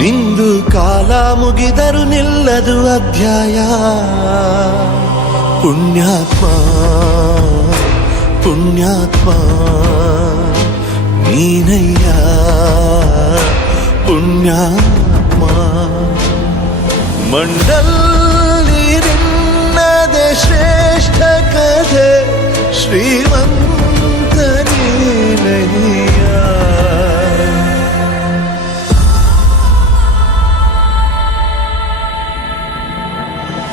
ನಿಂದು ಕಾಲ ಮುಗಿದರು ನಿಲ್ಲದು ಅಧ್ಯಾಯ ಪುಣ್ಯಾತ್ಮ ಪುಣ್ಯಾತ್ಮ ನೀನಯ್ಯ ಪುಣ್ಯಾತ್ಮ ಮಂಡಲ್ಲಿ ನಿನ್ನದೆ ಶ್ರೇಷ್ಠ ಕಥೆ ಶ್ರೀಮಂತ ನೀನಯ್ಯ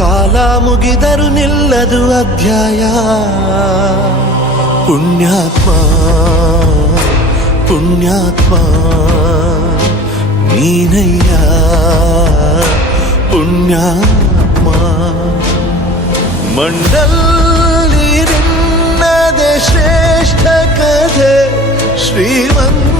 ಕಾಲ ಮುಗಿದರು ನಿಲ್ಲದು ಅಧ್ಯಾಯ ಪುಣ್ಯಾತ್ಮ ಪುಣ್ಯಾತ್ಮ ನೀನಯ್ಯ ಪುಣ್ಯಾತ್ಮ ಮಂಡಲ್ಲಿ ನಿನ್ನದೆ ಶ್ರೇಷ್ಠ ಕಥೆ ಶ್ರೀಮಂತ